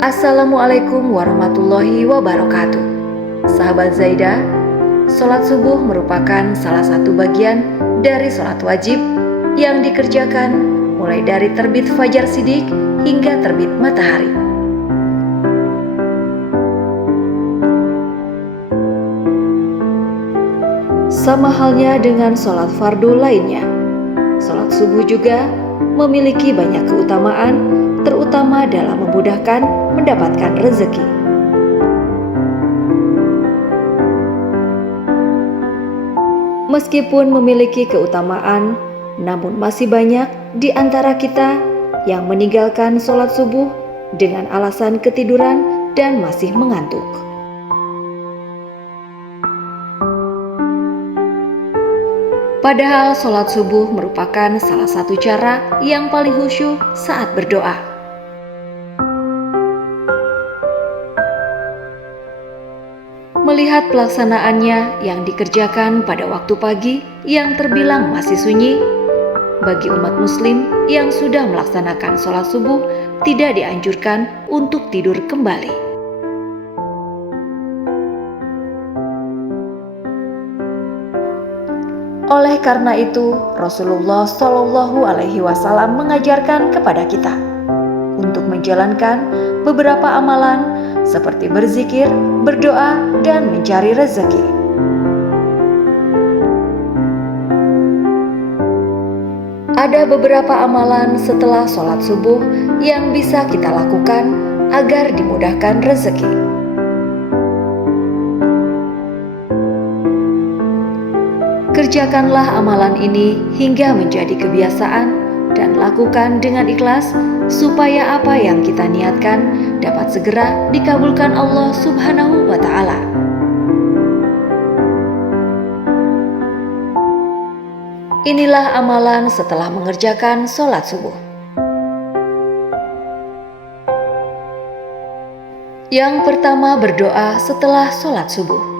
Assalamualaikum warahmatullahi wabarakatuh. Sahabat Zaidah, sholat subuh merupakan salah satu bagian dari sholat wajib yang dikerjakan mulai dari terbit fajar shidik hingga terbit matahari. Sama halnya dengan sholat fardu lainnya, sholat subuh juga memiliki banyak keutamaan, terutama dalam memudahkan mendapatkan rezeki. Meskipun memiliki keutamaan, namun masih banyak di antara kita yang meninggalkan sholat subuh dengan alasan ketiduran dan masih mengantuk. Padahal sholat subuh merupakan salah satu cara yang paling khusyuk saat berdoa. Melihat pelaksanaannya yang dikerjakan pada waktu pagi yang terbilang masih sunyi, bagi umat muslim yang sudah melaksanakan sholat subuh tidak dianjurkan untuk tidur kembali. Oleh karena itu, Rasulullah Shallallahu Alaihi Wasallam mengajarkan kepada kita untuk menjalankan beberapa amalan seperti berzikir, berdoa, dan mencari rezeki. Ada beberapa amalan setelah sholat subuh yang bisa kita lakukan agar dimudahkan rezeki. Kerjakanlah amalan ini hingga menjadi kebiasaan dan lakukan dengan ikhlas supaya apa yang kita niatkan dapat segera dikabulkan Allah Subhanahu wa Ta'ala. Inilah amalan setelah mengerjakan sholat subuh. Yang pertama, berdoa setelah sholat subuh.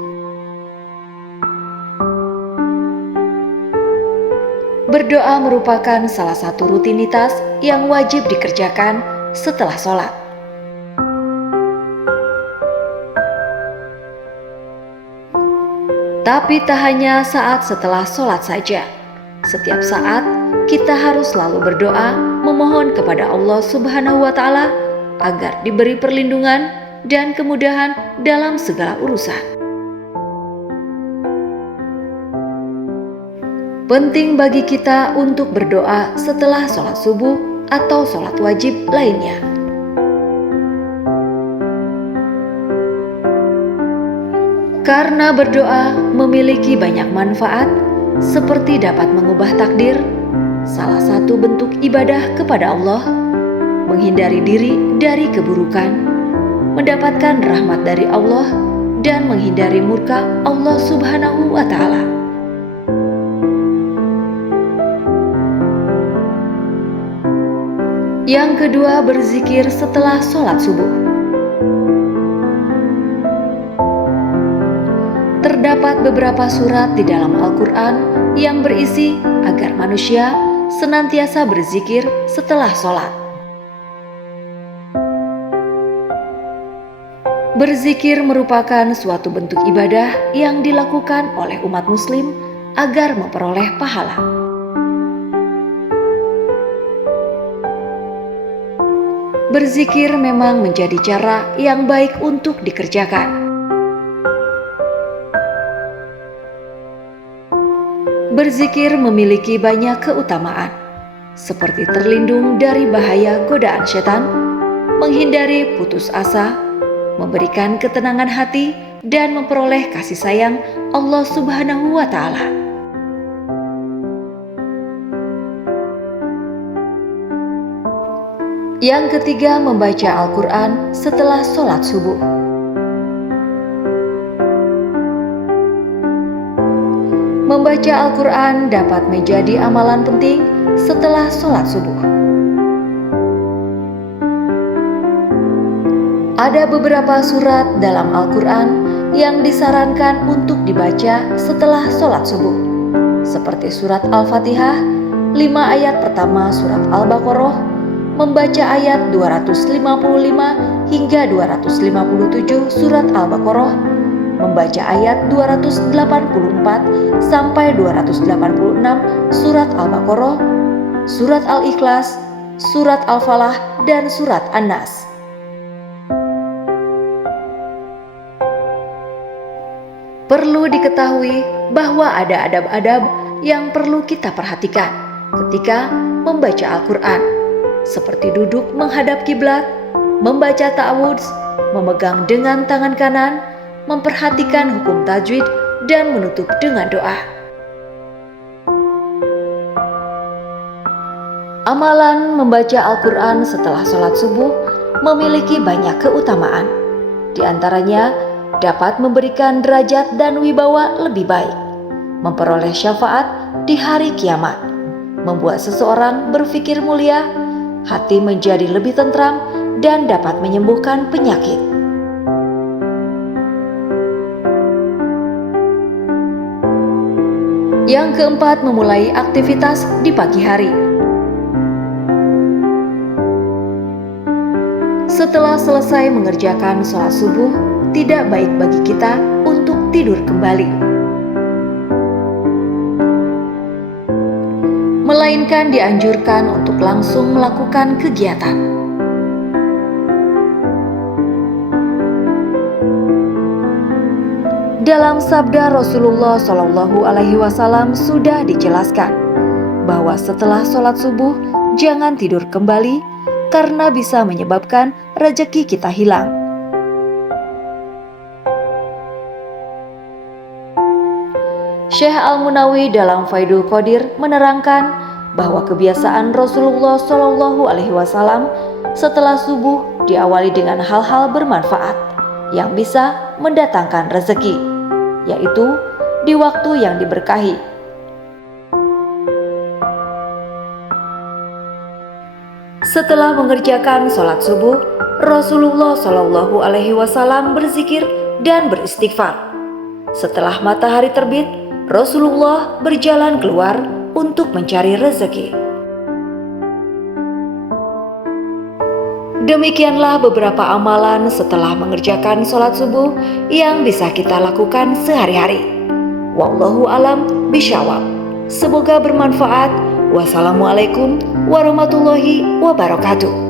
Berdoa merupakan salah satu rutinitas yang wajib dikerjakan setelah sholat. Tapi tak hanya saat setelah sholat saja. Setiap saat kita harus selalu berdoa memohon kepada Allah Subhanahu wa Ta'ala agar diberi perlindungan dan kemudahan dalam segala urusan. Penting bagi kita untuk berdoa setelah sholat subuh atau sholat wajib lainnya. Karena berdoa memiliki banyak manfaat, seperti dapat mengubah takdir, salah satu bentuk ibadah kepada Allah, menghindari diri dari keburukan, mendapatkan rahmat dari Allah, dan menghindari murka Allah Subhanahu wa Ta'ala. Yang kedua, berzikir setelah sholat subuh. Terdapat beberapa surat di dalam Al-Quran yang berisi agar manusia senantiasa berzikir setelah sholat. Berzikir merupakan suatu bentuk ibadah yang dilakukan oleh umat muslim agar memperoleh pahala. Berzikir memang menjadi cara yang baik untuk dikerjakan. Berzikir memiliki banyak keutamaan, seperti terlindung dari bahaya godaan setan, menghindari putus asa, memberikan ketenangan hati, dan memperoleh kasih sayang Allah Subhanahu wa Ta'ala. Yang ketiga, membaca Al-Quran setelah sholat subuh. Membaca Al-Quran dapat menjadi amalan penting setelah sholat subuh. Ada beberapa surat dalam Al-Quran yang disarankan untuk dibaca setelah sholat subuh, seperti surat Al-Fatihah, 5 ayat pertama surat Al-Baqarah, membaca ayat 255 hingga 257 surat Al-Baqarah, membaca ayat 284 sampai 286 surat Al-Baqarah, surat Al-Ikhlas, surat Al-Falah, dan surat An-Nas. Perlu diketahui bahwa ada adab-adab yang perlu kita perhatikan ketika membaca Al-Quran, seperti duduk menghadap kiblat, membaca ta'awudz, memegang dengan tangan kanan, memperhatikan hukum tajwid, dan menutup dengan doa. Amalan membaca Al-Quran setelah sholat subuh memiliki banyak keutamaan. Di antaranya, dapat memberikan derajat dan wibawa lebih baik, memperoleh syafaat di hari kiamat, membuat seseorang berpikir mulia, hati menjadi lebih tentram, dan dapat menyembuhkan penyakit. Yang keempat, memulai aktivitas di pagi hari. Setelah selesai mengerjakan sholat subuh, tidak baik bagi kita untuk tidur kembali, melainkan dianjurkan untuk langsung melakukan kegiatan. Dalam sabda Rasulullah SAW sudah dijelaskan bahwa setelah sholat subuh jangan tidur kembali karena bisa menyebabkan rezeki kita hilang. Syekh Al-Munawi dalam Faidul Qadir menerangkan bahwa kebiasaan Rasulullah SAW setelah subuh diawali dengan hal-hal bermanfaat yang bisa mendatangkan rezeki, yaitu di waktu yang diberkahi. Setelah mengerjakan sholat subuh, Rasulullah SAW berzikir dan beristighfar. Setelah matahari terbit, Rasulullah berjalan keluar untuk mencari rezeki. Demikianlah beberapa amalan setelah mengerjakan sholat subuh yang bisa kita lakukan sehari-hari. Wallahu alam bisyawab. Semoga bermanfaat. Wassalamualaikum warahmatullahi wabarakatuh.